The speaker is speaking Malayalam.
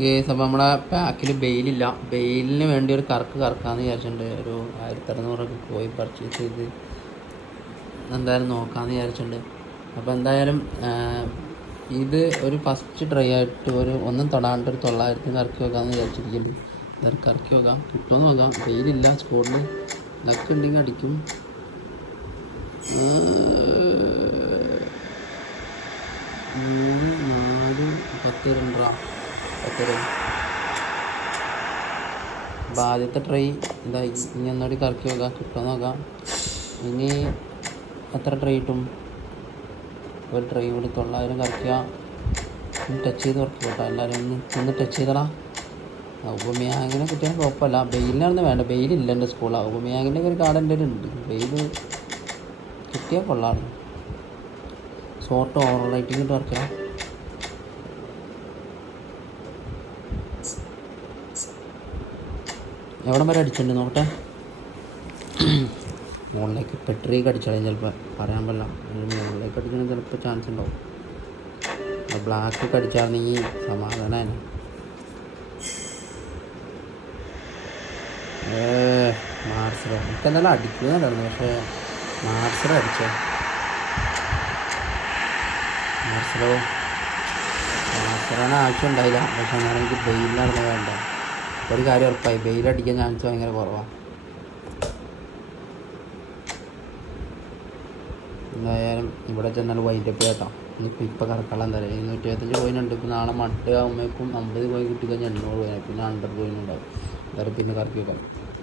ഗേസ് അപ്പോൾ നമ്മളെ പാക്കിൽ ബെയിലില്ല. ബെയിലിന് വേണ്ടി ഒരു കറക്കാമെന്ന് വിചാരിച്ചിട്ടുണ്ട്. ഒരു 1600 പോയി പർച്ചേസ് ചെയ്ത് എന്തായാലും നോക്കാമെന്ന് വിചാരിച്ചിട്ടുണ്ട്. അപ്പോൾ എന്തായാലും ഇത് ഒരു ഫസ്റ്റ് ട്രൈ ആയിട്ട് ഒന്നും തൊടാണ്ട് ഒരു 900 ഇറക്കി വെക്കാമെന്ന് വിചാരിച്ചിരിക്കുന്നുണ്ട്. ഇതൊക്കെ ഇറക്കി വെക്കാം, കിട്ടുമെന്ന് നോക്കാം. വെയിലില്ല സ്കോഡിൽ, ഇതൊക്കെ ഉണ്ടെങ്കിൽ അടിക്കും. 3, 4, 10, 2 10. അപ്പോൾ ആദ്യത്തെ ട്രൈ ഇതായി. ഇനി ഒന്നുകൂടി കറക്കി വെക്കാം, കിട്ടുമെന്ന് നോക്കാം. ഇനി എത്ര ട്രൈ കിട്ടും? ഒരു ട്രൈ കൂടി 900 കറക്കുക. ടച്ച് ചെയ്ത് കുറയ്ക്കുക കേട്ടോ. എല്ലാവരും ഒന്ന് ടച്ച് ചെയ്തടാ. ഔബമേയാങ്ങിനെ കിട്ടിയാൽ കുഴപ്പമില്ല. ബെയിലിനാണെന്ന് വേണ്ട, ബെയിലില്ല എൻ്റെ സ്കൂളിൽ. ഔബമേയാങ്ങിൻ്റെ ഒരു കാർഡ് എൻ്റെ ഉണ്ട്. ബെയിൽ കിട്ടിയാൽ കൊള്ളാണ്. ഷോർട്ട് ഓവർ റൈറ്റിംഗ് ഇട്ട് വരയ്ക്കണം. എവിടം വരെ അടിച്ചിട്ടുണ്ട് നോക്കട്ടെ. മുകളിലേക്ക് പെട്രിക്ക് അടിച്ചാലും ചിലപ്പോൾ പറയാൻ പറ്റില്ല. മുകളിലേക്ക് അടിച്ചാൽ ചിലപ്പോൾ ചാൻസ് ഉണ്ടാവും. ബ്ലാക്ക് അടിച്ചായിരുന്നെങ്കിൽ സമാധാനമാണ്. മാർസലോ എനിക്ക് എന്തായാലും അടിക്കുന്നതായിരുന്നു, പക്ഷേ മാർസലോ അടിച്ചോ. മാർസലോന് ആവശ്യം ഉണ്ടായില്ല. പക്ഷെ എന്നാലും എനിക്ക് ബെയിൽ നടന്നത് വേണ്ട. ഒരു കാര്യം ഉറപ്പായി, ബെയിലടിക്കാൻ ചാൻസ് ഭയങ്കര കുറവാണ്. എന്തായാലും ഇവിടെ ചെന്നാൽ വൈൻഡപ്പ് കേട്ടോ. ഇപ്പം കറക്കാനുള്ള എന്താ പറയുക, 275 കോയിൻ ഉണ്ട്. ഇപ്പോൾ നാളെ മട്ട് ആകുമ്പോഴേക്കും 50 കോയിൻ കിട്ടിക്കഴിഞ്ഞാൽ 800 കോയിൻ, പിന്നെ 100 കോയിൻ ഉണ്ടാവും. എന്തായാലും പിന്നെ കറക്കി വെക്കാം.